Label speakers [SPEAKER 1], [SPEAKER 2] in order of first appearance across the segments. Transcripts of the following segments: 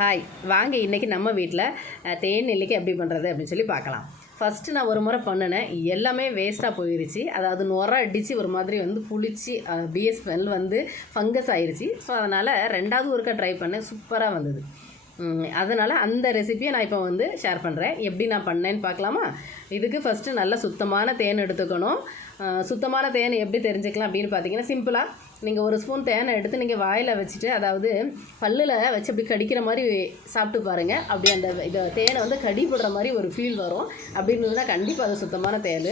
[SPEAKER 1] Hi வாங்க இன்றைக்கி நம்ம வீட்டில் தேன் நெல்லிக்கு எப்படி பண்ணுறது அப்படின்னு சொல்லி பார்க்கலாம். ஃபஸ்ட்டு நான் ஒரு முறை பண்ணினேன். எல்லாமே வேஸ்ட்டாக போயிருச்சு. அதாவது நுர அடித்து ஒரு மாதிரி வந்து புளிச்சு பிஎஸ் ஸ்மெல் வந்து ஃபங்கஸ் ஆயிருச்சு. ஸோ அதனால் ரெண்டாவது ஒருக்கா ட்ரை பண்ணேன். சூப்பராக வந்தது. அதனால் அந்த ரெசிபியை நான் இப்போ வந்து ஷேர் பண்ணுறேன் எப்படி நான் பண்ணேன்னு பார்க்கலாமா? இதுக்கு ஃபஸ்ட்டு நல்ல சுத்தமான தேன் எடுத்துக்கணும். சுத்தமான தேன் எப்படி தெரிஞ்சுக்கலாம் அப்படின்னு பார்த்தீங்கன்னா சிம்பிளாக நீங்கள் ஒரு ஸ்பூன் தேனை எடுத்து நீங்கள் வாயில் வச்சுட்டு அதாவது பல்லில் வச்சு அப்படி கடிக்கிற மாதிரி சாப்பிட்டு பாருங்கள் அப்படி அந்த இதை தேனை வந்து கடிப்படுற மாதிரி ஒரு ஃபீல் வரும். அப்படின்னு இருந்தால் கண்டிப்பாக அது சுத்தமான தேன்.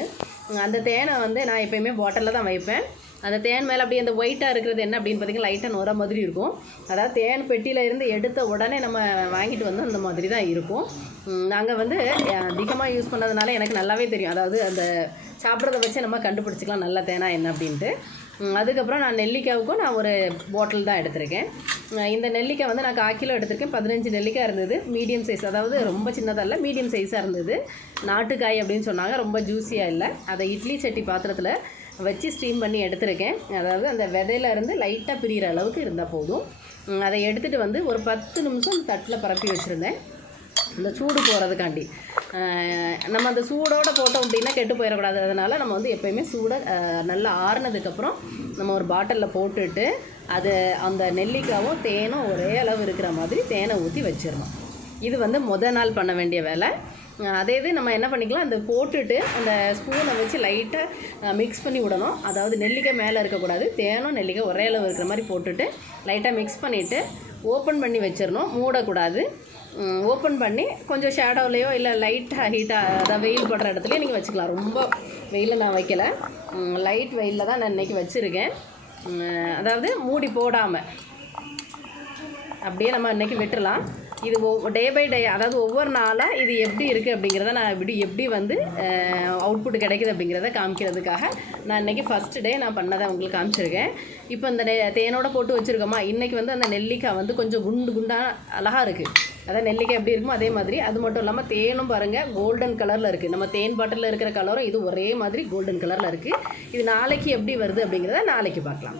[SPEAKER 1] அந்த தேனை வந்து நான் எப்பயுமே பாட்டிலில் தான் வைப்பேன். அந்த தேன் மேலே அப்படியே அந்த ஒயிட்டாக இருக்கிறது என்ன அப்படின்னு பார்த்தீங்கன்னா லைட்டாக நுர மாதிரி இருக்கும். அதாவது தேன் பெட்டியில் இருந்து எடுத்த உடனே நம்ம வாங்கிட்டு வந்து அந்த மாதிரி தான் இருக்கும். நாங்கள் வந்து அதிகமாக யூஸ் பண்ணதுனால எனக்கு நல்லாவே தெரியும். அதாவது அந்த சாப்பிட்றத வச்சு நம்ம கண்டுபிடிச்சிக்கலாம் நல்ல தேனா என்ன அப்படின்ட்டு. அதுக்கப்புறம் நான் நெல்லிக்காவுக்கும் நான் ஒரு பாட்டில் தான் எடுத்திருக்கேன். இந்த நெல்லிக்காய் வந்து நான் கால் கிலோ எடுத்திருக்கேன். பதினஞ்சு நெல்லிக்காய் இருந்தது. மீடியம் சைஸ் அதாவது ரொம்ப சின்னதாக இல்லை மீடியம் சைஸாக இருந்தது. நாட்டுக்காய் அப்படின்னு சொன்னாங்க. ரொம்ப ஜூஸியாக இல்லை. அதை இட்லி சட்டி பாத்திரத்தில் வச்சு ஸ்டீம் பண்ணி எடுத்திருக்கேன். அதாவது அந்த விதையிலேருந்து லைட்டாக பிரிகிற அளவுக்கு இருந்தால் போதும். அதை எடுத்துகிட்டு வந்து ஒரு பத்து நிமிஷம் தட்டில் பரப்பி வச்சுருந்தேன். அந்த சூடு போகிறதுக்காண்டி நம்ம அந்த சூடோடு போட்டோம் அப்படின்னா கெட்டு போயிடக்கூடாது. அதனால் நம்ம வந்து எப்போயுமே சூடை நல்லா ஆறுனதுக்கப்புறம் நம்ம ஒரு பாட்டிலில் போட்டுட்டு அது அந்த நெல்லிக்காவும் தேனும் ஒரே அளவு இருக்கிற மாதிரி தேனை ஊற்றி வச்சிடணும். இது வந்து முத நாள் பண்ண வேண்டிய வேலை. அதே இது நம்ம என்ன பண்ணிக்கலாம் அந்த போட்டுட்டு அந்த ஸ்பூனை வச்சு லைட்டாக மிக்ஸ் பண்ணி விடணும். அதாவது நெல்லிக்காய் மேலே இருக்கக்கூடாது. தேனும் நெல்லிக்காய் ஒரே அளவு இருக்கிற மாதிரி போட்டுட்டு லைட்டாக மிக்ஸ் பண்ணிவிட்டு ஓப்பன் பண்ணி வச்சிடணும். மூடக்கூடாது. ஓப்பன் பண்ணி கொஞ்சம் ஷேடோவிலையோ இல்லை லைட்டாக ஹீட்டாக அதாவது வெயில் படுற இடத்துலையும் நீங்கள் வச்சுக்கலாம். ரொம்ப வெயிலில் நான் வைக்கலை. லைட் வெயிலில் தான் நான் இன்றைக்கி வச்சுருக்கேன். அதாவது மூடி போடாமல் அப்படியே நம்ம இன்றைக்கி விட்டுறலாம். இது டே பை டே அதாவது ஒவ்வொரு நாளாக இது எப்படி இருக்குது அப்படிங்கிறத நான் இப்படி எப்படி வந்து அவுட்புட் கிடைக்குது அப்படிங்கிறத காமிக்கிறதுக்காக நான் இன்றைக்கி ஃபஸ்ட் டே நான் பண்ணதை உங்களுக்கு காமிச்சிருக்கேன். இப்போ இந்த தேனோட போட்டு வச்சுருக்கோமா இன்றைக்கி வந்து அந்த நெல்லிக்காய் வந்து கொஞ்சம் குண்டு குண்டாக அழகாக இருக்குது அதான் நெல்லிக்காய் எப்படி இருக்குமோ அதே மாதிரி அது மட்டும் இல்லாமல் தேனும் பாருங்கள் கோல்டன் கலரில் இருக்குது நம்ம தேன் பாட்டிலில் இருக்கிற கலரும் இது ஒரே மாதிரி கோல்டன் கலரில் இருக்குது இது நாளைக்கு எப்படி வருது அப்படிங்கிறத நாளைக்கு பார்க்கலாம்.